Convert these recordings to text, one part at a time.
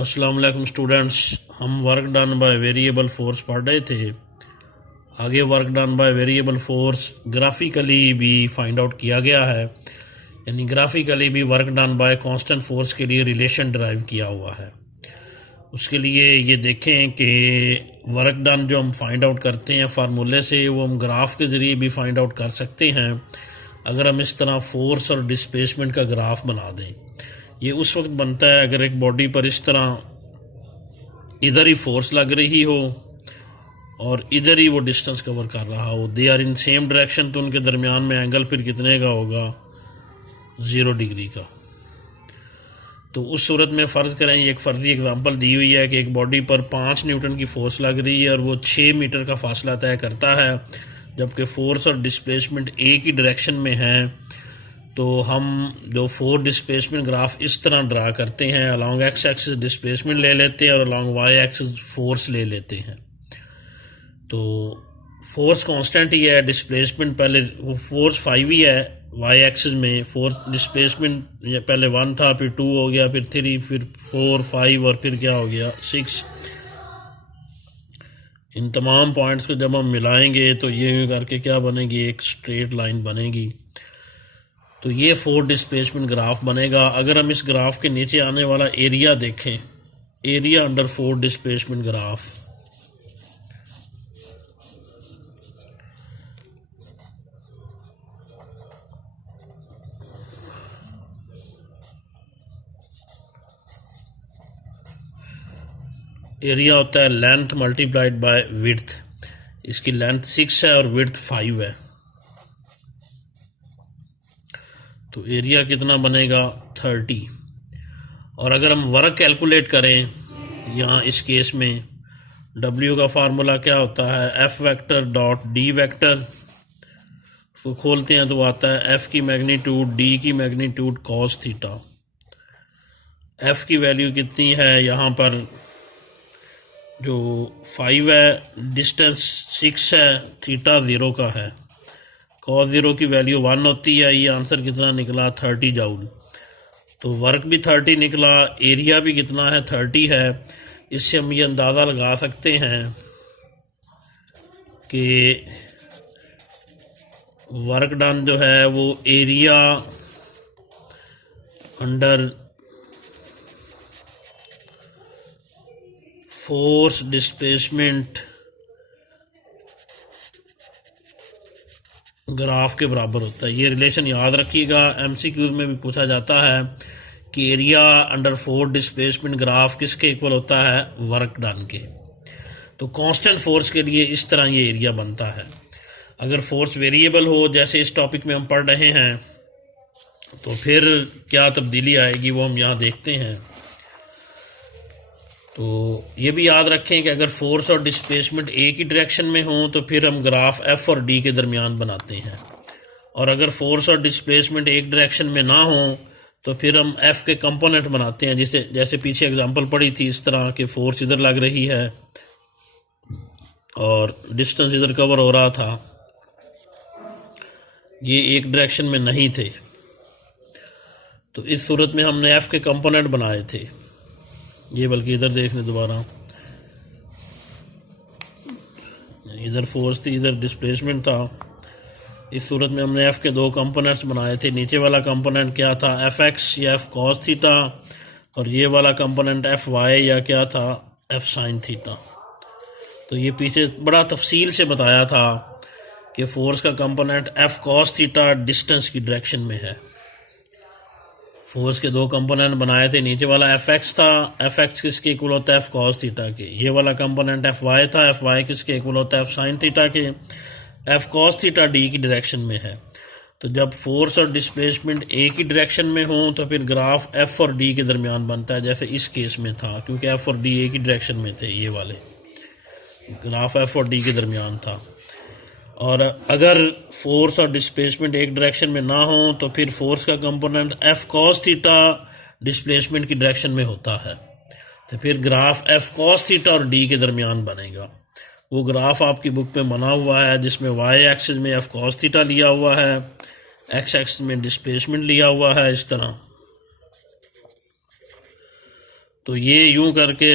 अस्सलाम वालेकुम स्टूडेंट्स। हम work done by variable force पढ़ रहे थे। आगे work done by variable force graphically भी फाइंड आउट किया गया है, यानी ग्राफिकली भी work done by constant force के लिए रिलेशन ड्राइव किया हुआ है। उसके लिए ये देखें कि वर्क डन जो हम फाइंड आउट करते हैं फार्मूले से, वो हम ग्राफ के ज़रिए भी फाइंड आउट कर सकते हैं अगर हम इस तरह फोर्स और डिस्प्लेसमेंट का ग्राफ बना दें। ये उस वक्त बनता है अगर एक बॉडी पर इस तरह इधर ही फोर्स लग रही हो और इधर ही वो डिस्टेंस कवर कर रहा हो, they are in same direction, तो उनके दरमियान में एंगल फिर कितने का होगा, 0 डिग्री का। तो उस सूरत में फ़र्ज़ करें, एक फ़र्जी एग्जांपल दी हुई है कि एक बॉडी पर 5 न्यूटन की फ़ोर्स लग रही है और वो 6 मीटर का फासला तय करता है, जबकि फ़ोर्स और डिस्प्लेसमेंट एक ही डायरेक्शन में हैं। तो हम जो फोर्स डिस्प्लेसमेंट ग्राफ इस तरह ड्रा करते हैं, अलॉन्ग एक्स एक्सिस डिस्प्लेसमेंट ले लेते हैं और अलॉन्ग वाई एक्सिस फोर्स ले लेते हैं। तो फोर्स कांस्टेंट ही है, डिस्प्लेसमेंट पहले वो फोर्स 5 ही है वाई एक्सिस में, फोर्स डिस्प्लेसमेंट पहले 1 था, फिर 2 हो गया, फिर 3, फिर 4, 5 और फिर क्या हो गया 6। इन तमाम पॉइंट्स को जब हम मिलाएंगे तो ये करके क्या बनेगी, एक स्ट्रेट लाइन बनेगी। तो ये फोर्स डिस्प्लेसमेंट ग्राफ बनेगा। अगर हम इस ग्राफ के नीचे आने वाला एरिया देखें, area under force displacement graph, area होता है लेंथ मल्टीप्लाइड बाय विड्थ। इसकी लेंथ 6 है और विड्थ 5 है, तो एरिया कितना बनेगा 30। और अगर हम वर्क कैलकुलेट करें यहाँ इस केस में, W का फार्मूला क्या होता है, F vector dot D vector. उसको खोलते हैं तो आता है F की मैग्नीट्यूड D की मैग्नीट्यूड cos थीटा। F की वैल्यू कितनी है, यहाँ पर जो 5 है, डिस्टेंस 6 है, थीटा 0 का है, cos 0 की वैल्यू 1 होती है। ये आंसर कितना निकला 30 जूल। तो वर्क भी 30 निकला, एरिया भी कितना है 30 है। इससे हम ये अंदाज़ा लगा सकते हैं कि वर्क डन जो है वो area under force displacement graph के बराबर होता है। ये रिलेशन याद रखिएगा, MCQ में भी पूछा जाता है कि area under force displacement graph किसके इक्वल होता है, वर्क डन के। तो कांस्टेंट फोर्स के लिए इस तरह ये एरिया बनता है। अगर फोर्स वेरिएबल हो, जैसे इस टॉपिक में हम पढ़ रहे हैं, तो फिर क्या तब्दीली आएगी वो हम यहाँ देखते हैं। तो ये भी याद रखें कि अगर फोर्स और डिस्प्लेसमेंट एक ही डायरेक्शन में हो तो फिर हम ग्राफ F और D के दरमियान बनाते हैं, और अगर फोर्स और डिस्प्लेसमेंट एक डायरेक्शन में ना हो तो फिर हम F के कंपोनेंट बनाते हैं। जैसे पीछे एग्जांपल पढ़ी थी, इस तरह के फोर्स इधर लग रही है और डिस्टेंस इधर कवर हो रहा था, ये एक डायरेक्शन में नहीं थे। तो इस सूरत में हमने F के कंपोनेंट बनाए थे। ये बल्कि इधर देखने दोबारा, इधर फोर्स थी, इधर डिस्प्लेसमेंट था। इस सूरत में हमने F के 2 कंपोनेंट्स बनाए थे। नीचे वाला कंपोनेंट क्या था, Fx या F cos थीटा, और ये वाला कंपोनेंट Fy या क्या था, F sin थीटा। तो ये पीछे बड़ा तफसील से बताया था कि फोर्स का component F cos theta distance की डायरेक्शन में है। फोर्स के 2 कंपोनेंट बनाए थे, नीचे वाला Fx था, Fx किसके इक्वल होता है, F cos थीटा के। ये वाला कंपोनेंट Fy था, Fy किसके इक्वल होता है, F sin थीटा के। F cos थीटा D की डायरेक्शन में है। तो जब फोर्स और डिस्प्लेसमेंट एक ही डायरेक्शन में हो तो फिर ग्राफ F और D के दरमियान बनता है, जैसे इस केस में था, क्योंकि F और D एक ही डायरेक्शन में थे। ये वाले ग्राफ F और D के दरमियान था। और अगर फोर्स और डिस्प्लेसमेंट एक डायरेक्शन में ना हो तो फिर फोर्स का component F cos theta displacement की डायरेक्शन में होता है, तो फिर ग्राफ F cos थीटा और D के दरमियान बनेगा। वो ग्राफ आपकी बुक में बना हुआ है जिसमें y एक्सिस में F cos थीटा लिया हुआ है, x एक्सिस में डिस्प्लेसमेंट लिया हुआ है, इस तरह। तो ये यूं करके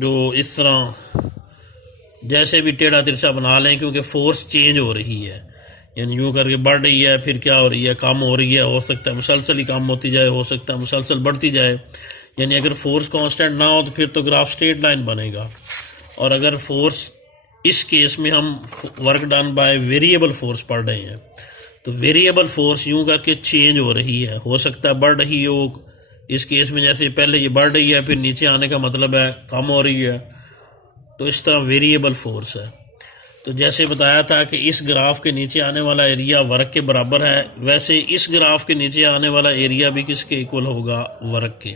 जो इस तरह जैसे भी टेढ़ा तिरछा बना लें, क्योंकि फोर्स चेंज हो रही है, यानी यूं करके बढ़ रही है, फिर क्या हो रही है, कम हो रही है, हो सकता है मुसलसल ही कम होती जाए, हो सकता है मुसलसल बढ़ती जाए। यानी अगर फोर्स कांस्टेंट ना हो तो फिर तो ग्राफ स्ट्रेट लाइन बनेगा। और अगर फोर्स, इस केस में हम work done by variable force पढ़ रहे हैं, तो वेरिएबल फोर्स यूं करके चेंज हो रही है, हो सकता है बढ़ रही हो। इस केस में जैसे पहले ये बढ़ रही है, फिर नीचे आने का मतलब है कम हो रही है, तो इस तरह वेरिएबल फोर्स है। तो जैसे बताया था कि इस ग्राफ के नीचे आने वाला एरिया वर्क के बराबर है, वैसे इस ग्राफ के नीचे आने वाला एरिया भी किसके इक्वल होगा, वर्क के।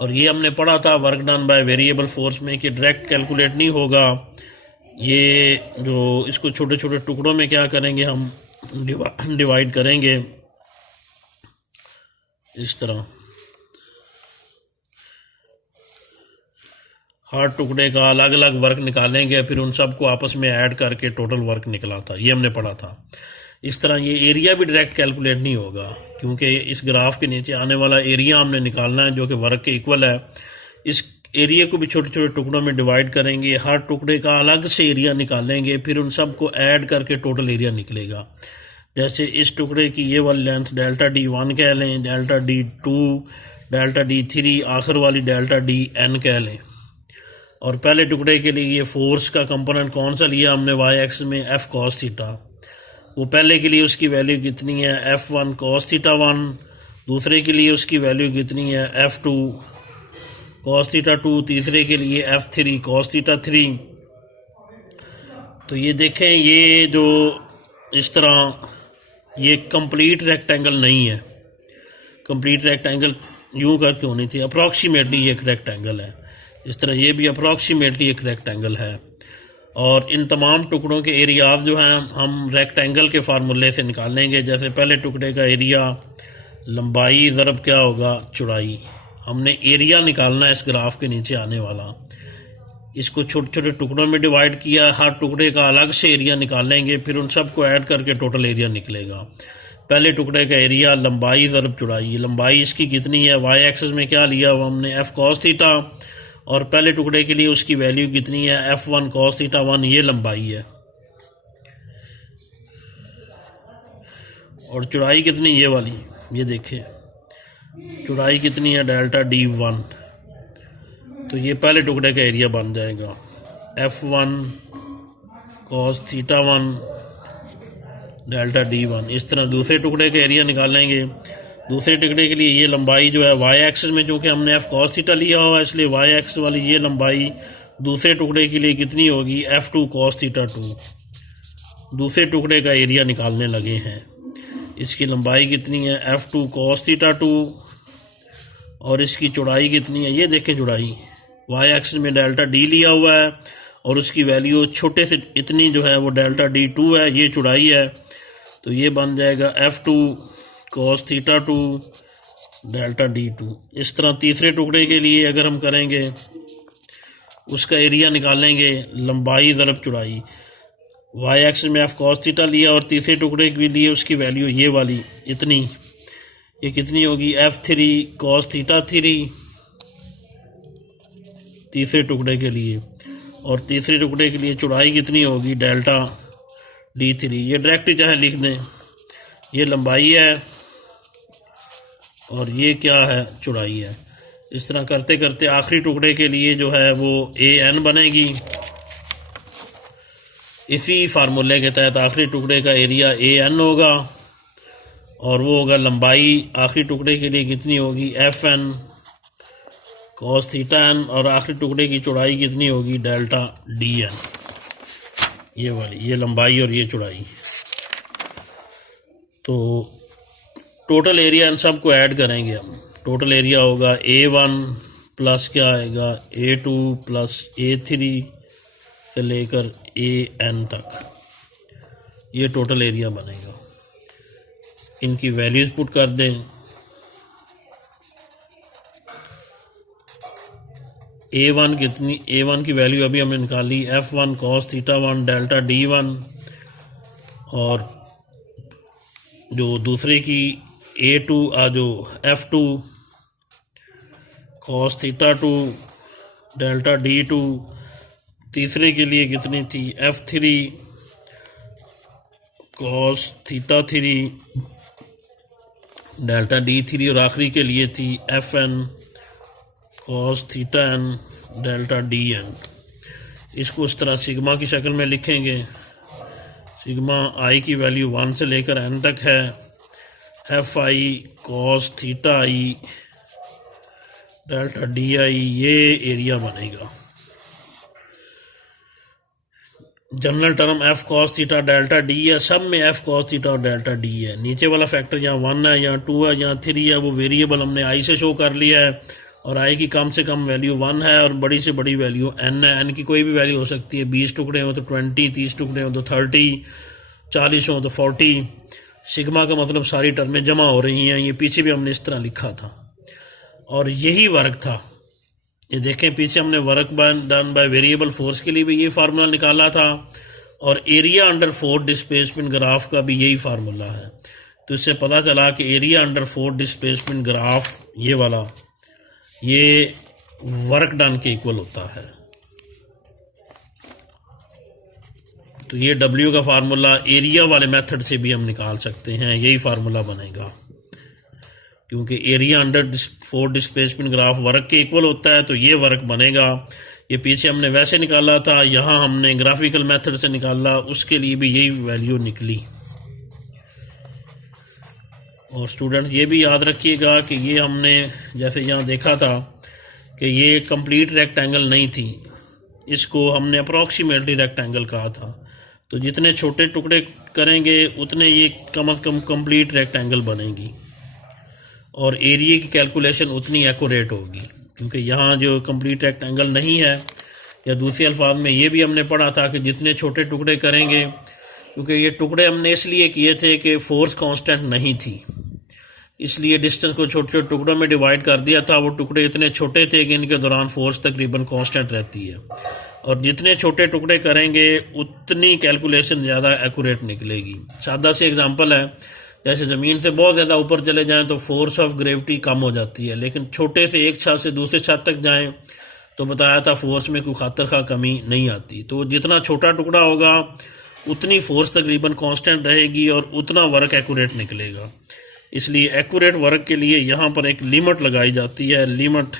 और ये हमने पढ़ा था work done by variable force में कि डायरेक्ट कैलकुलेट नहीं होगा, ये जो इसको छोटे छोटे टुकड़ों में क्या करेंगे, हम डिवाइड करेंगे इस तरह। हर टुकड़े का अलग अलग वर्क निकालेंगे, फिर उन सबको आपस में ऐड करके टोटल वर्क निकला था, ये हमने पढ़ा था। इस तरह ये एरिया भी डायरेक्ट कैलकुलेट नहीं होगा, क्योंकि इस ग्राफ के नीचे आने वाला एरिया हमने निकालना है जो कि वर्क के इक्वल है। इस एरिया को भी छोटे छोटे टुकड़ों में डिवाइड करेंगे, हर टुकड़े का अलग से एरिया निकालेंगे, फिर उन सबको ऐड करके टोटल एरिया निकलेगा। जैसे इस टुकड़े की ये वाली लेंथ डेल्टा D1 कह लें, डेल्टा D2, डेल्टा D3, आखिर वाली डेल्टा DN कह लें। और पहले टुकड़े के लिए ये फोर्स का कंपोनेंट कौन सा लिया हमने, वाई एक्स में एफ कॉस थीटा। वो पहले के लिए उसकी वैल्यू कितनी है, F1 कॉस थीटा 1। दूसरे के लिए उसकी वैल्यू कितनी है, F2 कॉस थीटा 2। तीसरे के लिए F3 कॉस थीटा 3। तो ये देखें, ये जो इस तरह ये कंप्लीट रेक्टेंगल नहीं है। कंप्लीट रेक्टेंगल यूं करके होनी थी, अप्रॉक्सीमेटली ये एक रेक्टेंगल है। इस तरह ये भी अप्रॉक्सीमेटली एक रेक्टेंगल है। और इन तमाम टुकड़ों के एरियाज जो हैं हम रेक्टेंगल के फार्मूले से निकालेंगे। जैसे पहले टुकड़े का एरिया लंबाई ज़रब क्या होगा, चौड़ाई। हमने एरिया निकालना है इस ग्राफ के नीचे आने वाला। इसको छोटे छोटे टुकड़ों में डिवाइड किया, हर टुकड़े का अलग से एरिया निकालेंगे, फिर उन सबको ऐड करके टोटल एरिया निकलेगा। पहले टुकड़े का एरिया लंबाई ज़रब चौड़ाई। लंबाई इसकी कितनी है, वाई एक्सिस में क्या लिया हुआ हमने, एफ कॉस थीटा। और पहले टुकड़े के लिए उसकी वैल्यू कितनी है, F1 कॉस थीटा 1, ये लंबाई है। और चौड़ाई कितनी, ये वाली, ये देखें चौड़ाई कितनी है, डेल्टा D1। तो ये पहले टुकड़े का एरिया बन जाएगा F1 cos theta 1 delta D1। इस तरह दूसरे टुकड़े का एरिया निकालेंगे। दूसरे टुकड़े के लिए ये लंबाई जो है वाई एक्सिस में, चूँकि हमने एफ कॉस थीटा लिया हुआ है इसलिए वाई एक्सिस वाली ये लंबाई दूसरे टुकड़े के लिए कितनी होगी, F2 कॉस थीटा 2। दूसरे टुकड़े का एरिया निकालने लगे हैं। इसकी लंबाई कितनी है, F2 कॉस थीटा 2। और इसकी चौड़ाई कितनी है, ये देखें चौड़ाई वाई एक्सिस में डेल्टा D लिया हुआ है और उसकी वैल्यू छोटे से इतनी जो है वो डेल्टा D2 है, ये चौड़ाई है। तो ये बन जाएगा F2 cos theta 2 delta D2। इस तरह तीसरे टुकड़े के लिए अगर हम करेंगे, उसका एरिया निकालेंगे, लंबाई ज़रब चौड़ाई। वाई एक्सिस में एफ कॉस थीटा लिया और तीसरे टुकड़े के लिए उसकी वैल्यू ये वाली इतनी, ये कितनी होगी, F3 कॉस थीटा 3 तीसरे टुकड़े के लिए। और तीसरे टुकड़े के लिए चौड़ाई कितनी होगी, डेल्टा D3। ये डायरेक्ट चाहे लिख दें, ये लंबाई है और ये क्या है, चौड़ाई है। इस तरह करते करते आखिरी टुकड़े के लिए जो है वो AN बनेगी। इसी फार्मूले के तहत आखिरी टुकड़े का एरिया AN होगा और वो होगा लंबाई आखिरी टुकड़े के लिए कितनी होगी, FN कॉस थीटा n। और आखिरी टुकड़े की चौड़ाई कितनी होगी, डेल्टा DN। ये वाली, ये लंबाई और ये चौड़ाई। तो टोटल एरिया इन सब को ऐड करेंगे हम। टोटल एरिया होगा A1 प्लस क्या आएगा, A2 प्लस A3 से लेकर AN तक, ये टोटल एरिया बनेगा। इनकी वैल्यूज पुट कर दें। A1 कितनी, A1 की वैल्यू अभी हमने निकाली, F1 cos theta 1 delta D1। और जो दूसरे की A2 जो F2 cos theta to delta D two, तीसरे के लिए कितनी थी F3 cos theta three delta D3, और आखिरी के लिए थी FN cos theta n delta DN। इसको इस तरह सिग्मा की शक्ल में लिखेंगे। सिग्मा i की वैल्यू 1 से लेकर n तक है। FI cos theta i delta DI, ये एरिया बनेगा। General term F cos theta delta D है, सब में F कॉस थीटा और डेल्टा D है। नीचे वाला फैक्टर यहाँ 1 है, यहाँ 2 है, यहाँ 3 है, वो वेरिएबल हमने i से शो कर लिया है, और i की कम से कम वैल्यू 1 है और बड़ी से बड़ी वैल्यू n है। n की कोई भी वैल्यू हो सकती है, 20 टुकड़े हो तो 20, 30 टुकड़े हो तो 30, 40 हो तो 40। सिग्मा का मतलब सारी टर्में जमा हो रही हैं, ये पीछे भी हमने इस तरह लिखा था और यही वर्क था। ये देखें, पीछे हमने work done by variable force के लिए भी ये फार्मूला निकाला था, और area under force displacement graph का भी यही फार्मूला है। तो इससे पता चला कि area under force displacement graph ये वाला, ये वर्क डन के इक्वल होता है। तो ये W का फार्मूला एरिया वाले मेथड से भी हम निकाल सकते हैं, यही फार्मूला बनेगा, क्योंकि area under force displacement graph work के इक्वल होता है, तो ये वर्क बनेगा। ये पीछे हमने वैसे निकाला था, यहाँ हमने ग्राफिकल मेथड से निकाला, उसके लिए भी यही वैल्यू निकली। और स्टूडेंट ये भी याद रखिएगा कि ये हमने जैसे यहाँ देखा था कि ये कंप्लीट रेक्टेंगल नहीं थी, इसको हमने अप्रॉक्सीमेटली रेक्टेंगल कहा था। तो जितने छोटे टुकड़े करेंगे उतने ये कम से कम कंप्लीट रेक्टेंगल बनेगी, और एरिया की कैलकुलेशन उतनी एक्यूरेट होगी, क्योंकि यहाँ जो कंप्लीट रेक्टेंगल नहीं है। या दूसरे अल्फाज में ये भी हमने पढ़ा था कि जितने छोटे टुकड़े करेंगे, क्योंकि ये टुकड़े हमने इसलिए किए थे कि फोर्स कांस्टेंट नहीं थी, इसलिए डिस्टेंस को छोटे छोटे टुकड़ों में डिवाइड कर दिया था। वो टुकड़े इतने छोटे थे कि इनके दौरान फोर्स तकरीबन कांस्टेंट रहती है, और जितने छोटे टुकड़े करेंगे उतनी कैलकुलेशन ज़्यादा एक्यूरेट निकलेगी। सादा सी एग्जांपल है, जैसे ज़मीन से बहुत ज़्यादा ऊपर चले जाएं तो फोर्स ऑफ ग्रेविटी कम हो जाती है, लेकिन छोटे से एक छत से दूसरे छत तक जाएं तो बताया था फोर्स में कोई खातर खा कमी नहीं आती। तो जितना छोटा टुकड़ा होगा उतनी फोर्स तकरीबन कांस्टेंट रहेगी और उतना वर्क एक्यूरेट निकलेगा। इसलिए एक्यूरेट वर्क के लिए यहाँ पर एक लिमिट लगाई जाती है, limit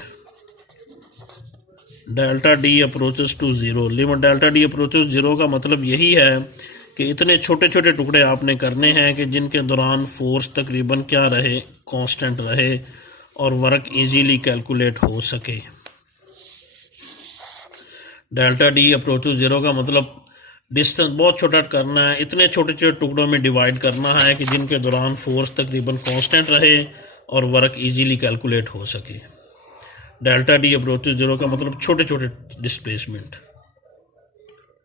delta D approaches to zero. Limit delta D approaches zero का मतलब यही है कि इतने छोटे छोटे टुकड़े आपने करने हैं कि जिनके दौरान फोर्स तकरीबन क्या रहे, कांस्टेंट रहे, और वर्क इजीली कैलकुलेट हो सके। डेल्टा डी अप्रोचेस ज़ीरो का मतलब डिस्टेंस बहुत छोटा करना है, इतने छोटे छोटे टुकड़ों में डिवाइड करना है कि जिनके दौरान फोर्स तकरीबन कांस्टेंट रहे और वर्क इजीली कैलकुलेट हो सके। डेल्टा डी अप्रोचेस ज़ीरो का मतलब छोटे छोटे डिस्प्लेसमेंट।